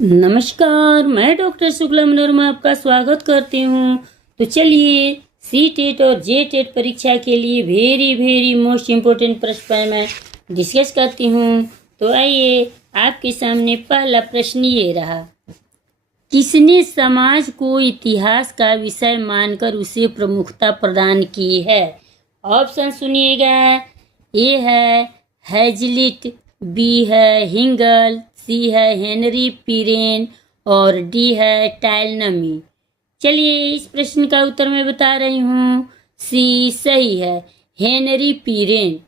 नमस्कार, मैं डॉक्टर शुक्ला मनोरमा आपका स्वागत करती हूँ। तो चलिए सी टेट और जे टेट परीक्षा के लिए वेरी मोस्ट इम्पोर्टेंट प्रश्न मैं डिस्कस करती हूँ। तो आइए आपके सामने पहला प्रश्न ये रहा, किसने समाज को इतिहास का विषय मानकर उसे प्रमुखता प्रदान की है? ऑप्शन सुनिएगा। ए है हैजलिट, बी है हिंगल, सी है हेनरी पीरेन और डी है टाइलनमी। चलिए इस प्रश्न का उत्तर मैं बता रही हूँ, सी सही है, हेनरी पीरेन।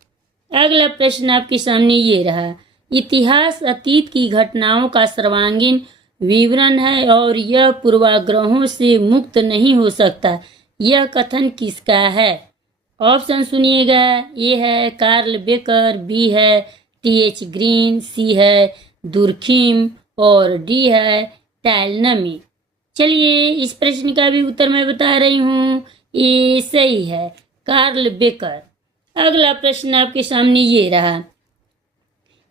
अगला प्रश्न आपके सामने ये रहा, इतिहास अतीत की घटनाओं का सर्वांगीण विवरण है और यह पूर्वाग्रहों से मुक्त नहीं हो सकता। यह कथन किसका है? ऑप्शन सुनिएगा। ए है कार्ल बेकर, बी है टी.एच. ग्रीन, सी है दुर्खिम और डी है टाइलनमी। चलिए इस प्रश्न का भी उत्तर मैं बता रही हूँ, ये सही है, कार्ल बेकर। अगला प्रश्न आपके सामने ये रहा,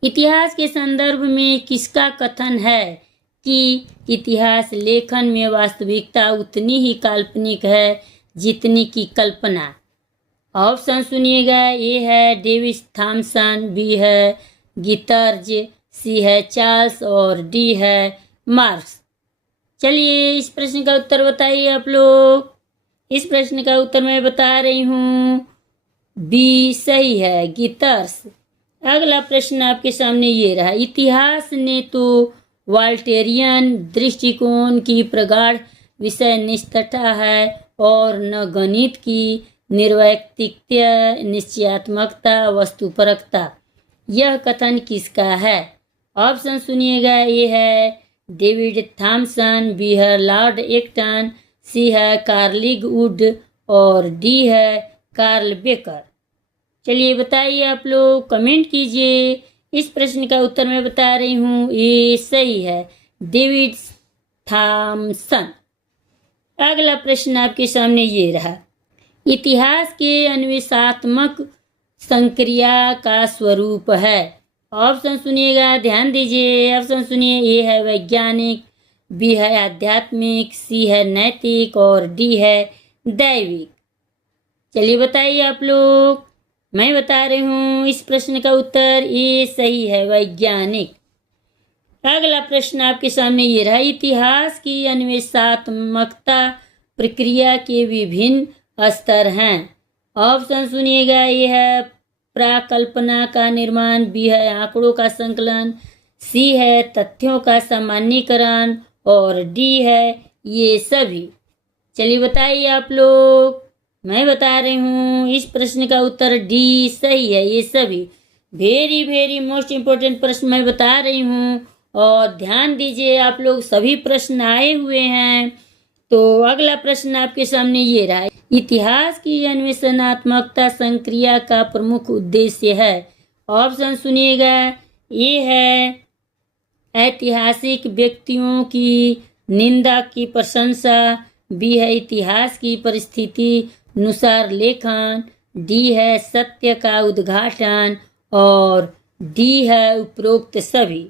इतिहास के संदर्भ में किसका कथन है कि इतिहास लेखन में वास्तविकता उतनी ही काल्पनिक है जितनी की कल्पना? ऑप्शन सुनिएगा। ए है डेविड थॉमसन, बी है गितर्ज, सी है चार्ल्स और डी है मार्क्स। चलिए इस प्रश्न का उत्तर बताइए आप लोग। इस प्रश्न का उत्तर मैं बता रही हूँ, बी सही है, गितर्स। अगला प्रश्न आपके सामने ये रहा, इतिहास ने तो वाल्टेरियन दृष्टिकोण की प्रगाढ़ विषय निष्ठता है और न गणित की निर्वैयक्तिकता, निश्चयात्मकता, वस्तुपरकता। यह कथन किसका है? ऑप्शन सुनिएगा। ए है डेविड थॉमसन, बी है लॉर्ड एक्टन, सी है कार्लिग वुड और डी है कार्ल बेकर। चलिए बताइए आप लोग, कमेंट कीजिए। इस प्रश्न का उत्तर मैं बता रही हूँ, ये सही है, डेविड थॉमसन। अगला प्रश्न आपके सामने ये रहा, इतिहास के अन्वेषात्मक संक्रिया का स्वरूप है। ऑप्शन सुनिएगा, ध्यान दीजिए। ऑप्शन सुनिए। ए है वैज्ञानिक, बी है आध्यात्मिक, सी है नैतिक और डी है दैविक। चलिए बताइए आप लोग। मैं बता रही हूँ इस प्रश्न का उत्तर, ये सही है, वैज्ञानिक। अगला प्रश्न आपके सामने ये रहा, इतिहास की अन्वेषात्मकता प्रक्रिया के विभिन्न स्तर हैं। ऑप्शन सुनिएगा। ये है प्राकल्पना का निर्माण, बी है आंकड़ों का संकलन, सी है तथ्यों का सामान्यीकरण और डी है ये सभी। चलिए बताइए आप लोग। मैं बता रही हूँ इस प्रश्न का उत्तर, डी सही है, ये सभी। वेरी मोस्ट इम्पोर्टेंट प्रश्न मैं बता रही हूँ और ध्यान दीजिए आप लोग, सभी प्रश्न आए हुए हैं। तो अगला प्रश्न आपके सामने ये रहा, इतिहास की अन्वेषणात्मकता संक्रिया का प्रमुख उद्देश्य है। ऑप्शन सुनिएगा। ये है ऐतिहासिक व्यक्तियों की निंदा की प्रशंसा, बी है इतिहास की परिस्थिति अनुसार लेखन, डी है सत्य का उद्घाटन और डी है उपरोक्त सभी।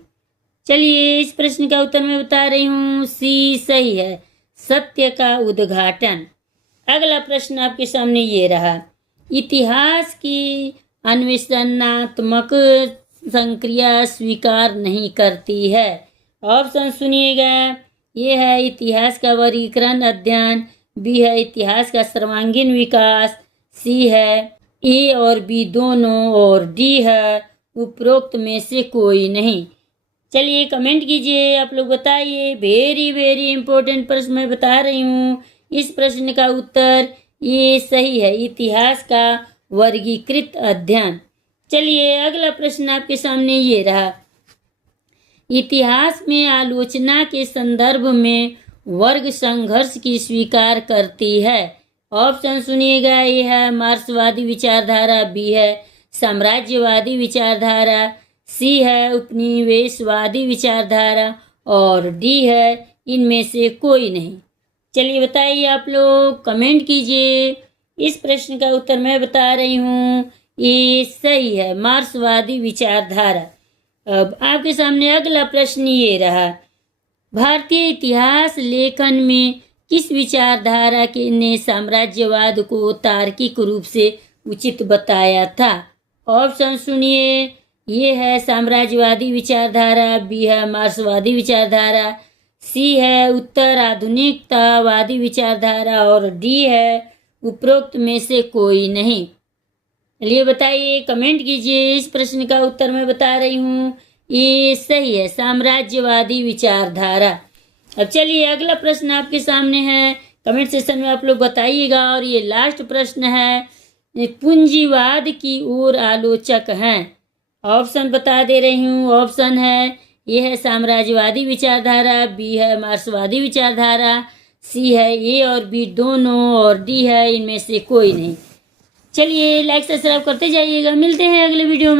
चलिए इस प्रश्न का उत्तर मैं बता रही हूँ, सी सही है, सत्य का उद्घाटन। अगला प्रश्न आपके सामने ये रहा, इतिहास की अन्वेषणात्मक संक्रिया स्वीकार नहीं करती है। ऑप्शन सुनिएगा। ये है इतिहास का वर्गीकरण अध्ययन, बी है इतिहास का सर्वांगीण विकास, सी है ए और बी दोनों और डी है उपरोक्त में से कोई नहीं। चलिए कमेंट कीजिए आप लोग, बताइए। वेरी इंपॉर्टेंट प्रश्न मैं बता रही हूँ। इस प्रश्न का उत्तर ये सही है, इतिहास का वर्गीकृत अध्ययन। चलिए अगला प्रश्न आपके सामने ये रहा, इतिहास में आलोचना के संदर्भ में वर्ग संघर्ष की स्वीकार करती है। ऑप्शन सुनिएगा। ये है मार्क्सवादी विचारधारा, बी है साम्राज्यवादी विचारधारा, सी है उपनिवेशवादी विचारधारा और डी है इनमें से कोई नहीं। चलिए बताइए आप लोग, कमेंट कीजिए। इस प्रश्न का उत्तर मैं बता रही हूँ, ये सही है, मार्क्सवादी विचारधारा। अब आपके सामने अगला प्रश्न ये रहा, भारतीय इतिहास लेखन में किस विचारधारा के ने साम्राज्यवाद को तार्किक रूप से उचित बताया था? ऑप्शन सुनिए। ये है साम्राज्यवादी विचारधारा, बी है मार्क्सवादी विचारधारा, सी है उत्तर आधुनिकतावादी विचारधारा और डी है उपरोक्त में से कोई नहीं। चलिए बताइए, कमेंट कीजिए। इस प्रश्न का उत्तर मैं बता रही हूँ, ये सही है, साम्राज्यवादी विचारधारा। अब चलिए अगला प्रश्न आपके सामने है, कमेंट सेक्शन में आप लोग बताइएगा। और ये लास्ट प्रश्न है, पूंजीवाद की ओर आलोचक हैं। ऑप्शन बता दे रही हूँ। ऑप्शन है, ये है साम्राज्यवादी विचारधारा, बी है मार्क्सवादी विचारधारा, सी है ए और बी दोनों और डी है इनमें से कोई नहीं। चलिए लाइक सब्सक्राइब करते जाइएगा। मिलते हैं अगले वीडियो में।